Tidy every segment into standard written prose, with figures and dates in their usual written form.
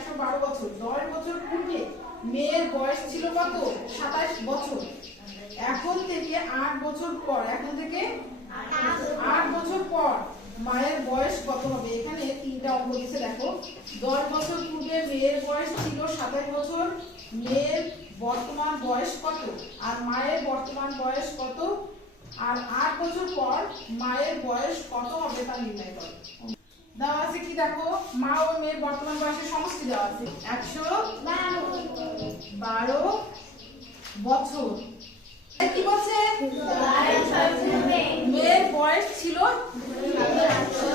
112 বছর। 10 বছর পূর্বে মেয়ের বয়স ছিল কত? 27 বছর। এখন থেকে 8 বছর পর, এখন থেকে 8 বছর পর মায়ের বয়স কত হবে? এখানে তিনটা অঙ্ক দিয়েছে দেখো। 10 বছর পূর্বে মেয়ের বয়স ছিল 27 বছর, মেয়ের বর্তমান বয়স কত, আর মায়ের বর্তমান বয়স কত, আর 8 বছর পর মায়ের বয়স কত হবে তা নির্ণয় করো। দেওয়া আছে কি দেখো, মা ও মেয়ের বর্তমান বয়সের সমষ্টি দেওয়া আছে 112 বছর। কি বলছে? মেয়ের বয়স ছিল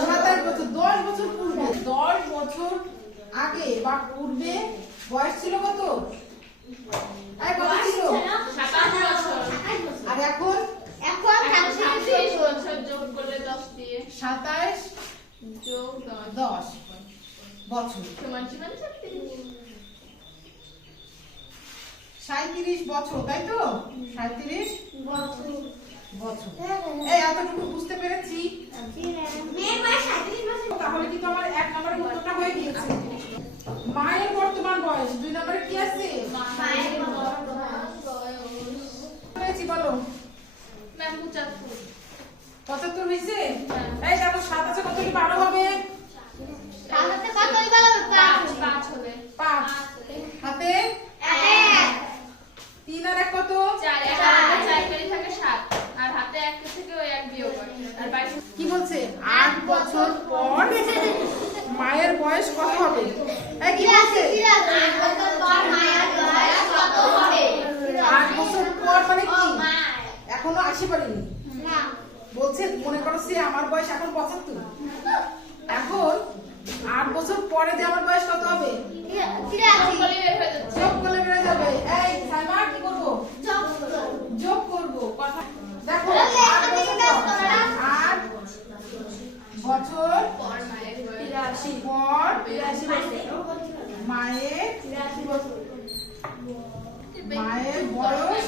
27 বছর। 10 বছর পূর্বে, 10 বছর আগে বা পূর্বে বয়স ছিল কত? কত ছিল? 27 বছর। আর এখন 26 বছর যোগ করলে 10 দিয়ে 27 যোগ 10 বছর সমান 37 বছর, তাই তো? 37 বছর। এই এতটুকু বুঝতে পেরেছি? তাহলে কিন্তু আমার 1 নম্বরের উত্তরটা হয়ে গিয়েছে। মায়ের বর্তমান বয়স 2 নম্বরে কি আছে? হয়েছে বলো। ম্যাম 75 75 হয়েছে। এই দেখো 7 আছে, কত কি 12 হবে? 5 হবে 5 হাতে 3 আর 1 কত? 4 4 থাকে 7 আর হাতে 1 থেকে ওই 1 বিয়োগ করে আর 22 কি বলছে? 8 বছর পর মায়ের বয়স কত হবে? এই কি বলছে? 8 বছর পর মানে কি? এখনো 80 পারিনি। বলছে মনে করো সে আমার বয়স এখন 75, এখন 8 বছর পরে যে আমার বয়স কত হবে? যোগ করলে বেড়ে যাবে। এই সাইমা কি করবো? যোগ করবো। কথা দেখো, 8 বছর পর মায়ের বয়স পর মায়ের বয়স,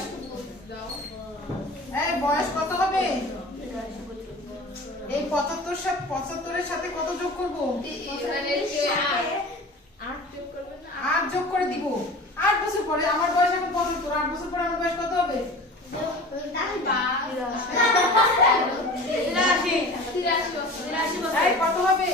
এই বয়স কত হবে? এই 75 এর সাথে কত যোগ করবো? 8 যোগ করে দিব। 8 বছর পরে আমার বয়স এখন 75, 8 বছর পরে আমার বয়স কত হবে? 83 এই কত হবে?